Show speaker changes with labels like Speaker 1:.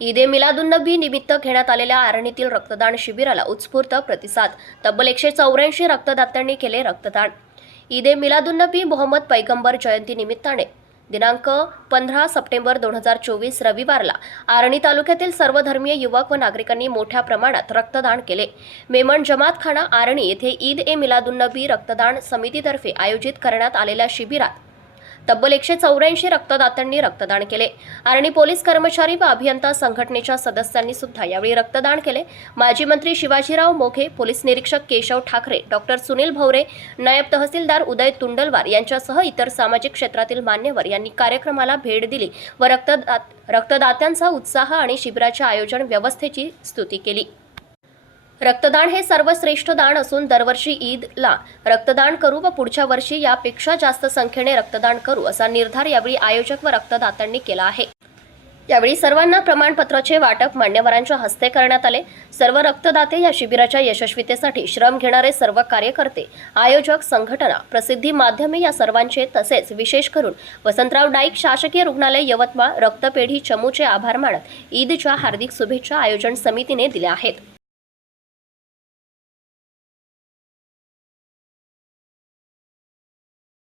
Speaker 1: ईद ए मिलादुन्नबी निमित्त घेण्यात आलेल्या आरणीतील रक्तदान शिबिराला उत्स्फूर्त प्रतिसाद. तब्बल एकशे चौऱ्याऐंशी रक्तदात्यांनी केले रक्तदान. ईद ए मिलादुन्नबी मोहम्मद पैगंबर जयंती निमित्ताने. दिनांक पंधरा सप्टेंबर दोन हजार चोवीस रविवारला आर्णी तालुक्यातील सर्वधर्मीय युवक व नागरिकांनी मोठ्या प्रमाणात रक्तदान केले. मेमण जमातखाना आरणी आर्णी येथे ईद ए मिलादुन्नबी रक्तदान समितीतर्फे आयोजित करण्यात आलेल्या शिबिरात तब्बल एकशे चौऱ्याऐंशी रक्तदात्यांनी रक्तदान केले. आर्णी पोलीस कर्मचारी व अभियंता संघटनेच्या सदस्यांनी सुद्धा यावेळी रक्तदान केले. माजी मंत्री शिवाजीराव मोघे पोलीस निरीक्षक केशव ठाकरे डॉक्टर सुनील भवरे नायब तहसीलदार उदय तुंडलवार यांच्यासह इतर सामाजिक क्षेत्रातील मान्यवर यांनी कार्यक्रमाला भेट दिली व रक्तदात रक्तदात्यांचा उत्साह आणि शिबिराच्या आयोजन व्यवस्थेची स्तुती केली. रक्तदान हे सर्वश्रेष्ठ दान असून दरवर्षी ईदला रक्तदान करू व पुढच्या वर्षी यापेक्षा जास्त संख्येने रक्तदान करू असा निर्धार यावेळी आयोजक व रक्तदात्यांनी केला आहे. यावेळी सर्वांना प्रमाणपत्राचे वाटप मान्यवरांच्या हस्ते करण्यात आले. सर्व रक्तदाते या शिबिराच्या यशस्वीतेसाठी श्रम घेणारे सर्व कार्यकर्ते आयोजक संघटना प्रसिद्धी माध्यमे या सर्वांचे तसेच विशेष करून वसंतराव नाईक शासकीय रुग्णालय यवतमाळ रक्तपेढी चमूचे आभार मानत ईदच्या हार्दिक शुभेच्छा आयोजन समितीने दिल्या आहेत.